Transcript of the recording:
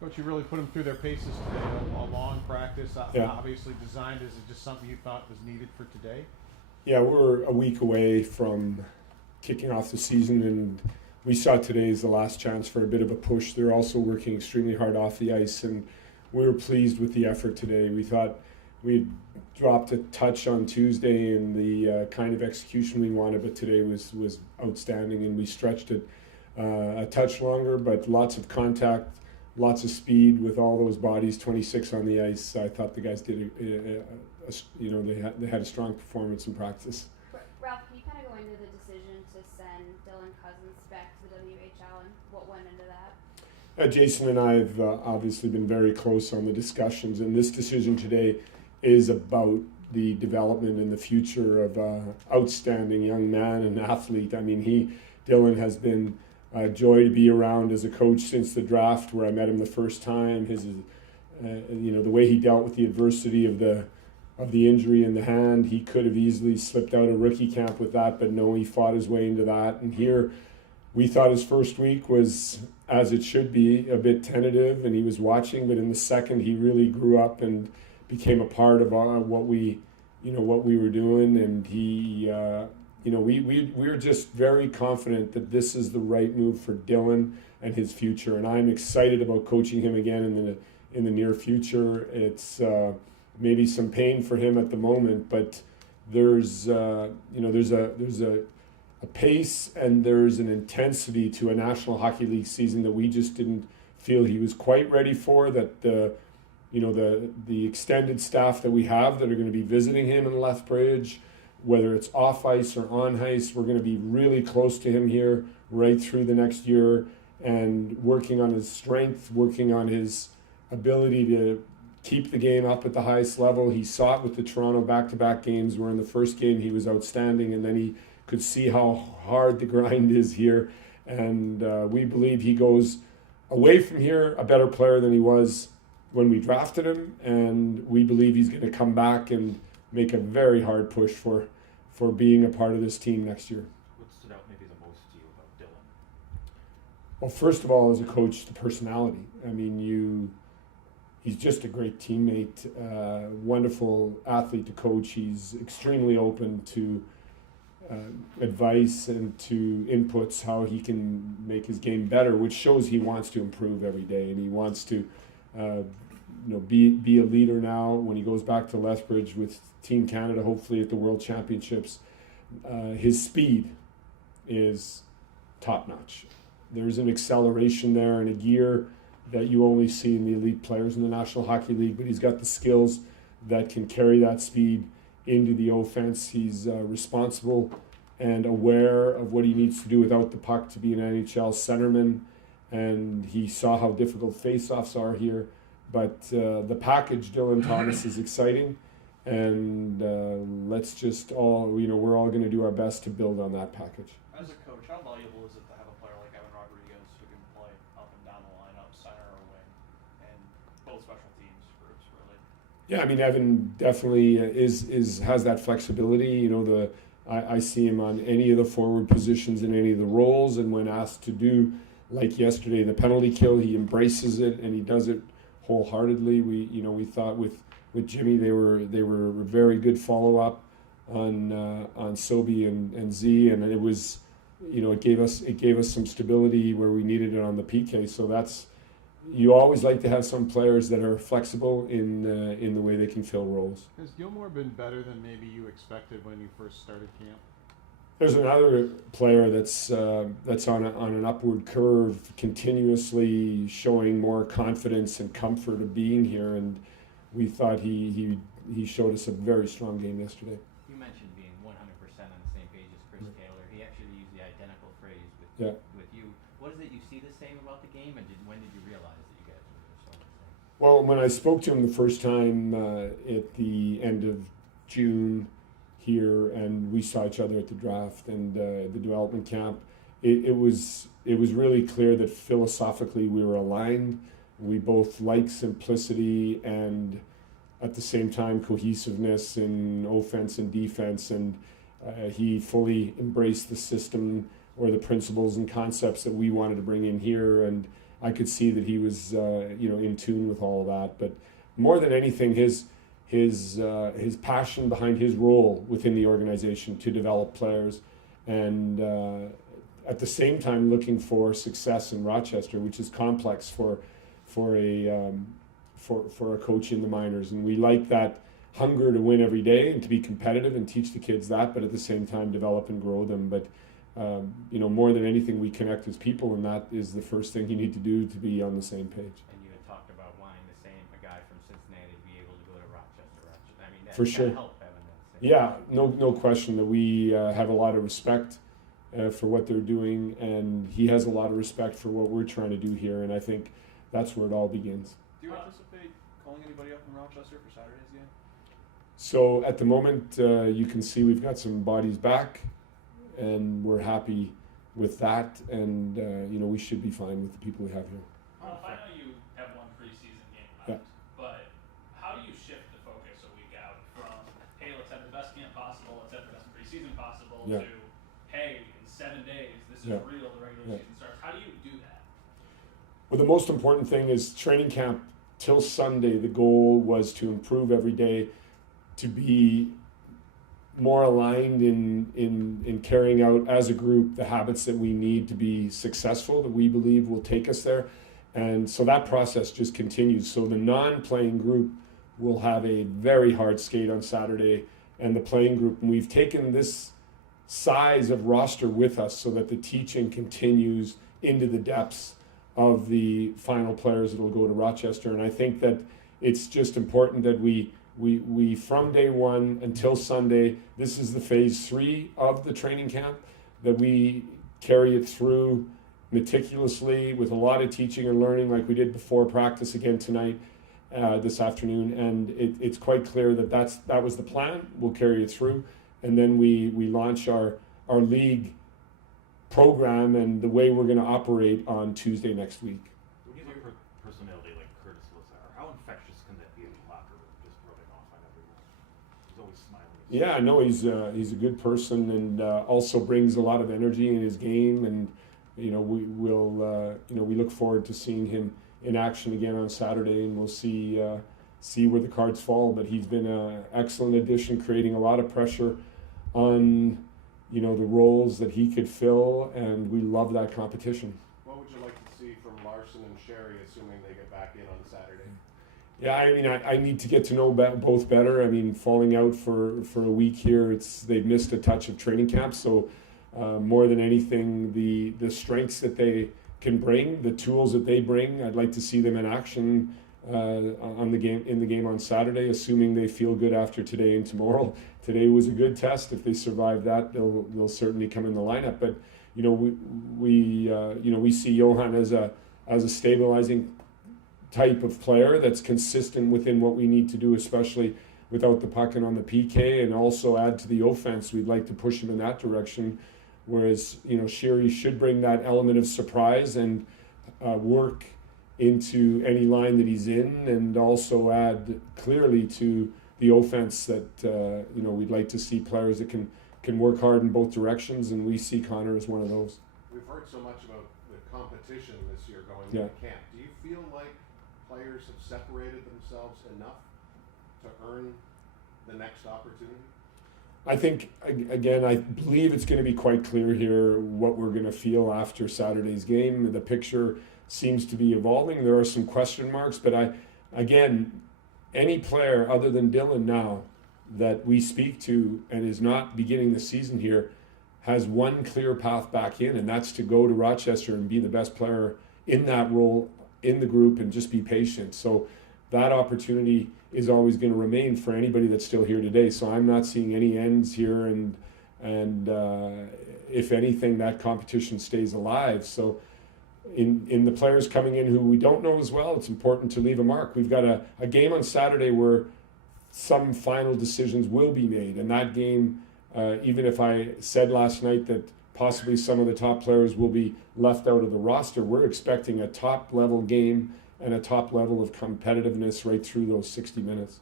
Coach, you really put them through their paces today. A long practice, Yeah. obviously designed. Is it just something you thought was needed for today? Yeah, we're a week away from kicking off the season, and we saw today as the last chance for a bit of a push. They're also working extremely hard off the ice, and we were pleased with the effort today. We thought we dropped a touch on Tuesday in the kind of execution we wanted, but today was outstanding, and we stretched it a touch longer, but lots of contact, lots of speed with all those bodies, 26 on the ice. I thought the guys did, they had a strong performance in practice. Ralph, can you kind of go into the decision to send Dylan Cousins back to the WHL and what went into that? Jason and I have obviously been very close on the discussions, and this decision today is about the development and the future of an outstanding young man and athlete. I mean, Dylan has been a joy to be around as a coach since the draft, where I met him the first time. The way he dealt with the adversity of the injury in the hand, he could have easily slipped out of rookie camp with that, but no, he fought his way into that. And here, we thought his first week was, as it should be, a bit tentative, and he was watching. But in the second, he really grew up and became a part of what we were doing. And we were just very confident that this is the right move for Dylan and his future. And I'm excited about coaching him again in the near future. It's maybe some pain for him at the moment, but there's a pace and there's an intensity to a National Hockey League season that we just didn't feel he was quite ready for. That the extended staff that we have that are going to be visiting him in Lethbridge, whether it's off ice or on ice, we're going to be really close to him here right through the next year and working on his strength, working on his ability to keep the game up at the highest level. He saw it with the Toronto back-to-back games, where in the first game he was outstanding, and then he could see how hard the grind is here. And we believe he goes away from here a better player than he was when we drafted him, and we believe he's going to come back and make a very hard push for being a part of this team next year. What stood out maybe the most to you about Dylan? Well, first of all, as a coach, the personality. I mean, he's just a great teammate, wonderful athlete to coach. He's extremely open to advice and to inputs, how he can make his game better, which shows he wants to improve every day, and he wants to be a leader now when he goes back to Lethbridge with Team Canada, hopefully at the World Championships. His speed is top-notch. There's an acceleration there and a gear that you only see in the elite players in the National Hockey League, but he's got the skills that can carry that speed into the offense. He's responsible and aware of what he needs to do without the puck to be an NHL centerman, and he saw how difficult face-offs are here. But the package, Dylan Thomas, is exciting, and let's just we're all going to do our best to build on that package. As a coach, how valuable is it to have a player like Evan Rodriguez who can play up and down the lineup, center or wing, and both special teams groups, really? Yeah, I mean, Evan definitely has that flexibility. I see him on any of the forward positions in any of the roles, and when asked to do, like yesterday, the penalty kill, he embraces it and he does it wholeheartedly. We thought with Jimmy they were a very good follow up on Sobe and Z, and it was it gave us some stability where we needed it on the PK. So you always like to have some players that are flexible in the way they can fill roles. Has Gilmore been better than maybe you expected when you first started camp? There's another player that's on an upward curve, continuously showing more confidence and comfort of being here, and we thought he showed us a very strong game yesterday. You mentioned being 100% on the same page as Chris Taylor. He actually used the identical phrase with you. What is it you see the same about the game, and when did you realize that you guys were so the same? Well, when I spoke to him the first time at the end of June here, and we saw each other at the draft and the development camp, it was really clear that philosophically we were aligned. We both like simplicity and at the same time cohesiveness in offense and defense, and he fully embraced the system or the principles and concepts that we wanted to bring in here, and I could see that he was in tune with all of that. But more than anything, his passion behind his role within the organization to develop players, and at the same time looking for success in Rochester, which is complex for a coach in the minors. And we like that hunger to win every day and to be competitive and teach the kids that, but at the same time develop and grow them. But more than anything, we connect as people, and that is the first thing you need to do to be on the same page. And you had talked about wanting the same, a guy from Cincinnati to be able to go to Rochester. I mean, For that's sure. gotta help having that same. Yeah, no question that we have a lot of respect for what they're doing, and he has a lot of respect for what we're trying to do here, and I think that's where it all begins. Do you anticipate calling anybody up in Rochester for Saturday's game? So at the moment, you can see we've got some bodies back, and we're happy with that, and we should be fine with the people we have here. I know you have one preseason game left, Yeah. but how do you shift the focus a week out from, hey, let's have the best camp possible, let's have the best preseason possible, Yeah. to, hey, in 7 days, this is Yeah. real, the regular Yeah. season starts. How do you do that? Well, the most important thing is training camp till Sunday. The goal was to improve every day, to be more aligned in carrying out as a group the habits that we need to be successful, that we believe will take us there. And so that process just continues. So the non-playing group will have a very hard skate on Saturday, and the playing group, and we've taken this size of roster with us so that the teaching continues into the depths of the final players that will go to Rochester. And I think that it's just important that we from day one until Sunday, this is the phase 3 of the training camp, that we carry it through meticulously with a lot of teaching and learning, like we did before practice again tonight, this afternoon. And it's quite clear that that was the plan. We'll carry it through, and then we launch our league program and the way we're going to operate on Tuesday next week. When you have a personality like Curtis Lazar, how infectious can that be in the locker room, just rubbing off on everyone? He's always smiling. Yeah, no, he's a good person, and also brings a lot of energy in his game, and we look forward to seeing him in action again on Saturday, and we'll see where the cards fall. But he's been an excellent addition, creating a lot of pressure on the roles that he could fill, and we love that competition. What would you like to see from Larson and Sherry, assuming they get back in on Saturday? Yeah, I mean, I need to get to know both better. I mean, falling out for a week here, they've missed a touch of training camp. So more than anything, the strengths that they can bring, the tools that they bring, I'd like to see them in action in the game on Saturday, assuming they feel good after today and tomorrow. Today was a good test. If they survive that, they'll certainly come in the lineup. But we see Johan as a stabilizing type of player that's consistent within what we need to do, especially without the puck and on the PK, and also add to the offense. We'd like to push him in that direction. Whereas Sherry should bring that element of surprise and work into any line that he's in, and also add clearly to the offense that we'd like to see players that can work hard in both directions, and we see Connor as one of those. We've heard so much about the competition this year going Yeah. into camp. Do you feel like players have separated themselves enough to earn the next opportunity? I think, again, I believe it's going to be quite clear here what we're going to feel after Saturday's game. The picture seems to be evolving. There are some question marks, but any player other than Dylan now that we speak to and is not beginning the season here has one clear path back in, and that's to go to Rochester and be the best player in that role in the group and just be patient. So that opportunity is always going to remain for anybody that's still here today. So I'm not seeing any ends here, and if anything, that competition stays alive. So in the players coming in who we don't know as well, it's important to leave a mark. We've got a game on Saturday where some final decisions will be made, and that game, even if I said last night that possibly some of the top players will be left out of the roster, we're expecting a top level game and a top level of competitiveness right through those 60 minutes.